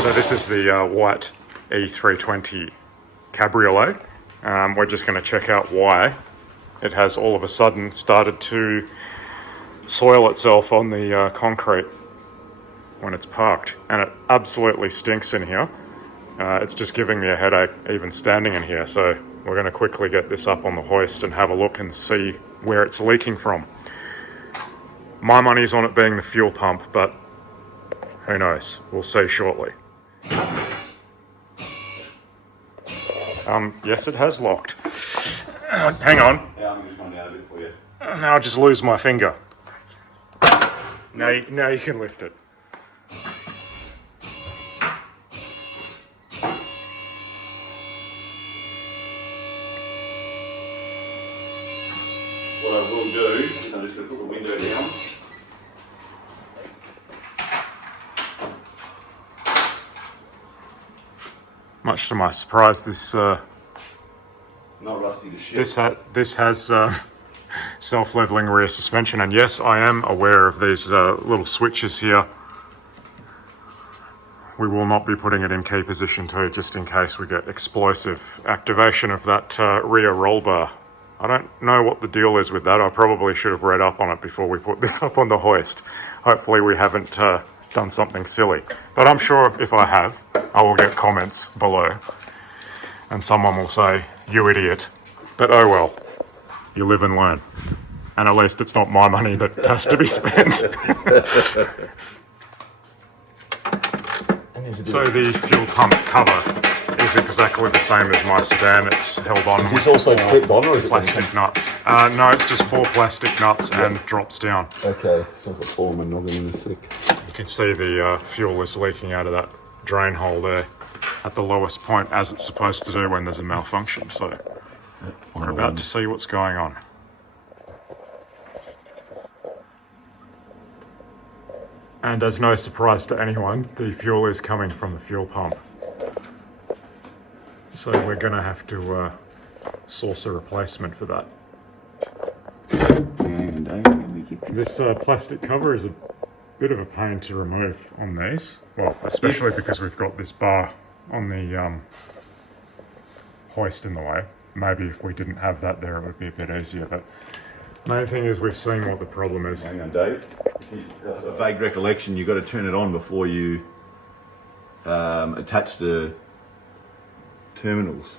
So this is the white E320 Cabriolet. We're just going to check out why it has all of a sudden started to soil itself on the concrete when it's parked, and it absolutely stinks in here. It's just giving me a headache even standing in here, so we're going to quickly get this up on the hoist and have a look and see where it's leaking from. My money's on it being the fuel pump, but who knows? We'll see shortly. Yes, it has locked. Hang on. Yeah, I'm just running out of it for you. Now I just lose my finger. Now you can lift it. What I will do is I'm just going to put the window down. Much to my surprise, this Not rusty to shit. this has self-leveling rear suspension, and yes, I am aware of these little switches here. We will not be putting it in key position too, just in case we get explosive activation of that rear roll bar. I don't know what the deal is with that. I probably should have read up on it before we put this up on the hoist. Hopefully we haven't done something silly. But I'm sure if I have, I will get comments below. And someone will say, "You idiot." But oh well, you live and learn. And at least it's not my money that has to be spent. So the fuel pump cover is exactly the same as my sedan. It's held on Is with this also clipped on, or is it plastic nuts. No, it's just 4 plastic nuts and drops down. Okay, so I've got four on my noggin in a sec. You can see the fuel is leaking out of that drain hole there at the lowest point, as it's supposed to do when there's a malfunction. So we're about to see what's going on. And as no surprise to anyone, the fuel is coming from the fuel pump. So we're going to have to source a replacement for that. This plastic cover is a bit of a pain to remove on these. Well, especially because we've got this bar on the hoist in the way. Maybe if we didn't have that there, it would be a bit easier. But main thing is we've seen what the problem is. Hang on, Dave. A vague recollection, you've got to turn it on before you attach the terminals.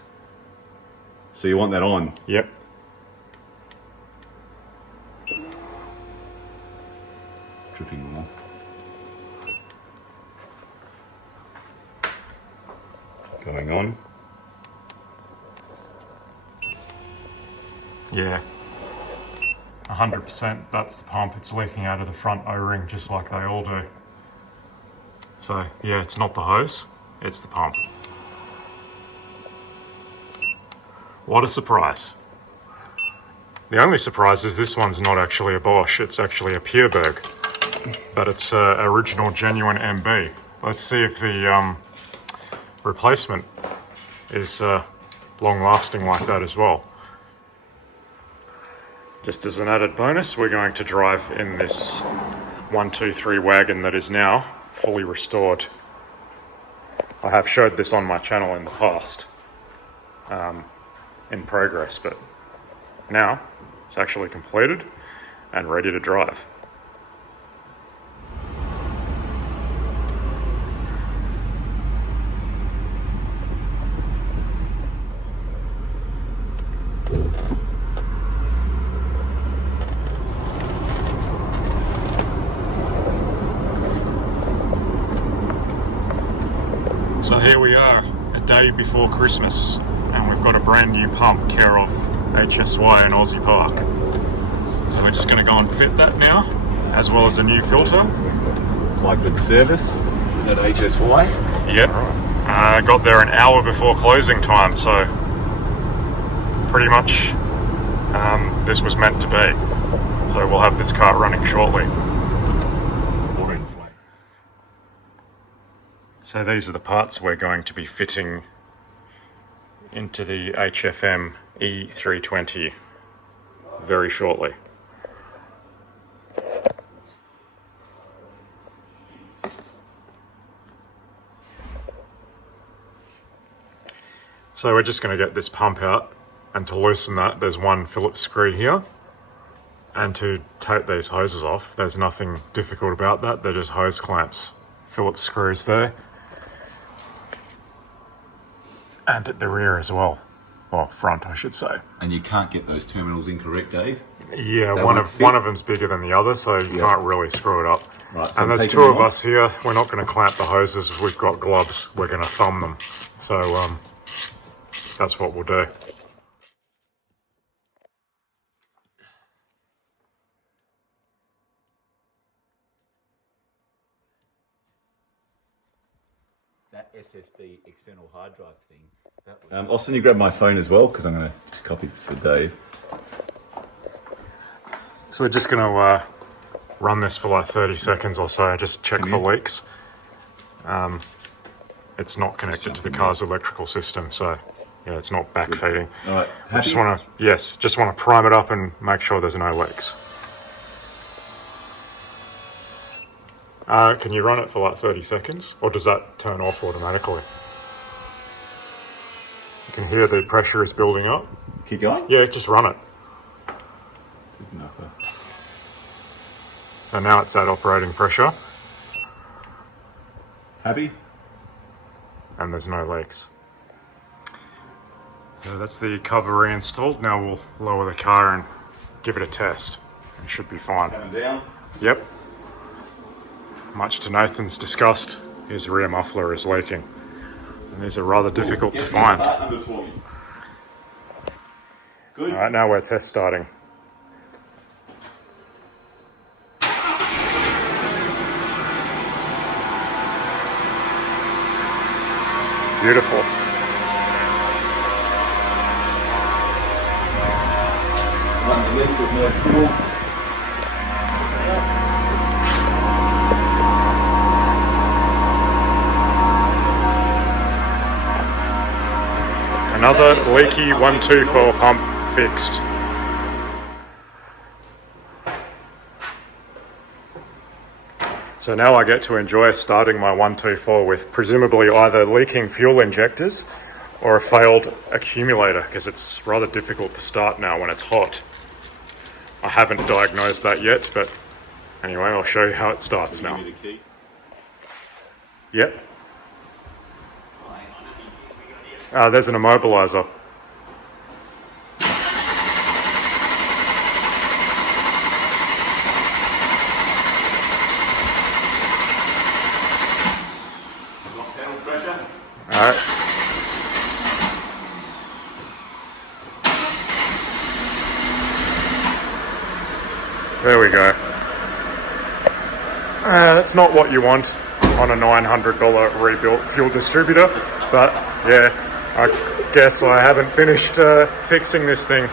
So you want that on? Yep. Dripping more. Going on. Yeah. 100%, that's the pump. It's leaking out of the front O-ring just like they all do. So yeah, it's not the hose, it's the pump. What a surprise. The only surprise is this one's not actually a Bosch, it's actually a Pierberg. But it's original genuine MB. Let's see if the replacement is long lasting like that as well. Just as an added bonus, we're going to drive in this 123 wagon that is now fully restored. I have showed this on my channel in the past, in progress, but now it's actually completed and ready to drive. So here we are, a day before Christmas, and we've got a brand new pump, care of HSY in Aussie Park. So we're just going to go and fit that now, as well as a new filter. My good service at HSY. Yep. Got there an hour before closing time, so pretty much this was meant to be. So we'll have this car running shortly. So these are the parts we're going to be fitting into the HFM E320 very shortly. So we're just going to get this pump out, and to loosen that there's one Phillips screw here, and to take these hoses off there's nothing difficult about that, they're just hose clamps, Phillips screws there, and at the rear as well, or front I should say. And you can't get those terminals incorrect, Dave? Yeah, one of them's bigger than the other, so you can't really screw it up. Right, so and there's two of us here. We're not going to clamp the hoses. We've got gloves. We're going to thumb them. So that's what we'll do. That SSD external hard drive thing. Austin, you grab my phone as well, because I'm going to just copy this for Dave. So we're just going to run this for like 30 seconds or so, just check for leaks. It's not connected to the car's electrical system, so yeah, it's not backfeeding. All right, I just want to prime it up and make sure there's no leaks. Can you run it for like 30 seconds, or does that turn off automatically? You can hear the pressure is building up. Keep going? Yeah, just run it. So now it's at operating pressure. Happy? And there's no leaks. So that's the cover reinstalled. Now we'll lower the car and give it a test. It should be fine. Coming down? Yep. Much to Nathan's disgust, his rear muffler is leaking. And these are rather difficult to find. Good. Alright, now we're test starting. Beautiful. Another leaky 124 pump fixed. So now I get to enjoy starting my 124 with presumably either leaking fuel injectors or a failed accumulator, because it's rather difficult to start now when it's hot. I haven't diagnosed that yet, but anyway, I'll show you how it starts now. Yep. There's an immobilizer. Alright. There we go. That's not what you want on a $900 rebuilt fuel distributor, but yeah, I guess I haven't finished fixing this thing.